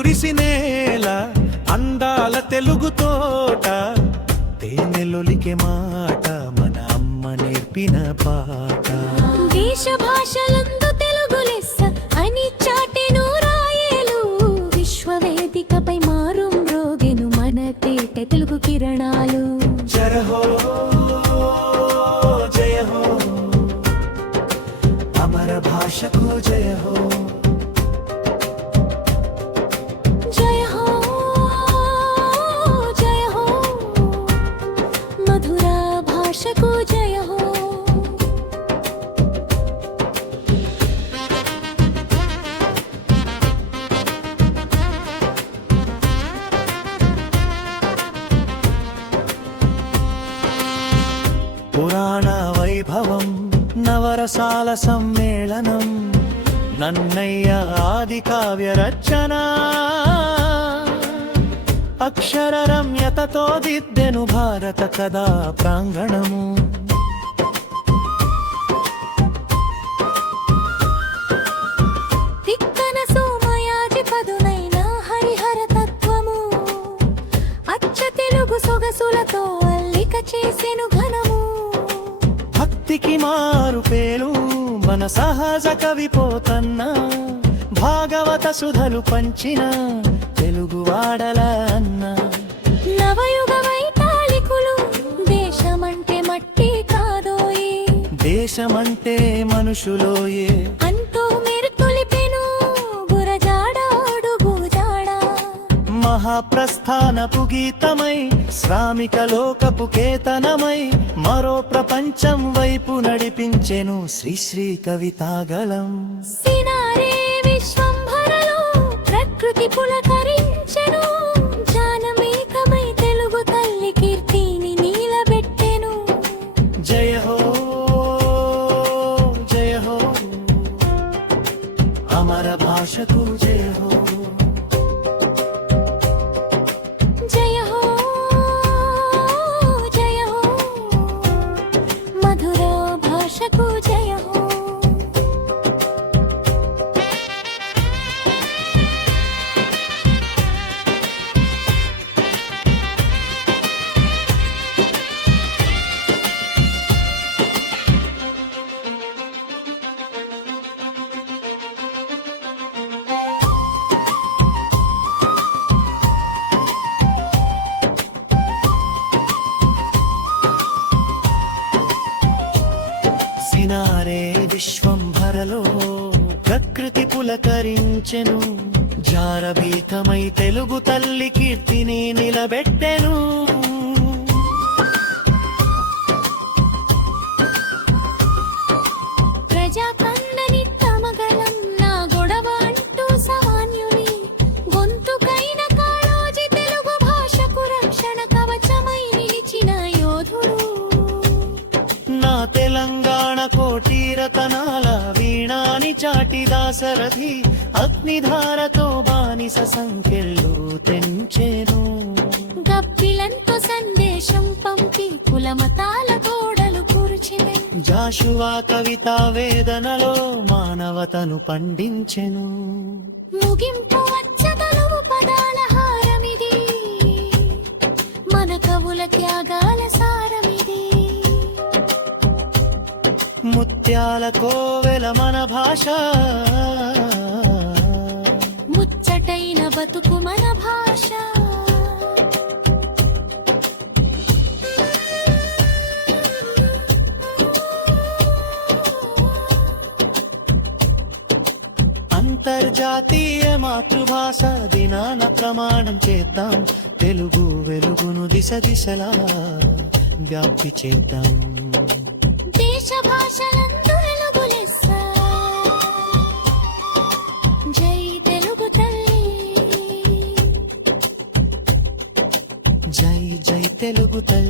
కురిసినేల అందాల తెలుగు తోట తేనెలొలికే మాట మన అమ్మ నేర్పిన పాట. దేశ భాషలందు తెలుగు లెస్స అని చాటెను రాయేలు విశ్వవేదికపై మారుం రోగెను మన తేట తెలుగు కిరణాలు. జరహో జయ హో అమర భాషకు జయ హో. జయ హో జయ హో మధుర భాషకు జయ హో. పురాణ వైభవం నవరసాల సమ్మేళనం నన్నయ్య ఆది కావ్య రచన అక్షర రమ్యతతో దిద్దెను భారత కథా ప్రాంగణము. తిక్కన సోమయాజి పదునైన హరిహర తత్వము అచ్చ తెలుగు సొగసులతో అల్లిక చేసెను ఘనము. భక్తికి మారు పేరు మన సహజ కవి పోతన్న భాగవత సుధలు పంచిన తెలుగు వాడల అన్న. నవయుగ వైతాళికులు దేశమంటే మట్టి కాదోయే దేశమంటే మనుషులోయే అంటూ మీరు తొలిపెను గురజాడ అడుగు జాడ. మహాప్రస్థానపు గీతమై శ్రామిక లోకపు కేతనమై మరో ప్రపంచం వైపు నడిపించెను శ్రీశ్రీ కవితాగలం. సినారే విశ్వంభరలో ప్రకృతి పులకరించెను జానమేకమై తెలుగు తల్లి కీర్తిని నీలబెట్టెను. జయ హో జయ హో అమర భాషకు జయ హో. జయ హో జయ హో మధుర భాషకు జయ హో. సినారే విశ్వంభరలో ప్రకృతి పులకరించెను జారభీతమై తెలుగు తల్లి కీర్తిని నిలబెట్టెను. ప్రజాకందని తమగలం నా గొడవ అంటూ సమాన్యుని గొంతుకైన కాళోజి తెలుగు భాషకు రక్షణ కవచమై నిలిచిన యోధుడు. నా తెలంగాణ కోటి రతనాల వీణాని చాటి దాసరథి అగ్నిధారతో బానిస సంఖ్యలు తెంచెను. గప్పిలంతో సందేశం పంపి కులమతాల గోడలు కూర్చివెను. జాషువా కవితా వేదనలో మానవతను పండించెను. ముగింపు వచ్చ తెలుగు పదాల హారమిది మన కవుల త్యాగాల సారమిది. ముత్యాల కోవెల మన భాష ముచ్చటైన బతుకు మన భాష. అంతర్జాతీయ మాతృభాష దినాన ప్రమాణం చేద్దాం తెలుగు వెలుగును దిశ దిశలా వ్యాప్తి చేద్దాం. దేశ భాషలందు వెలుగు లెస్స జై తెలుగు తల్లి. జై జై తెలుగు తల్లి.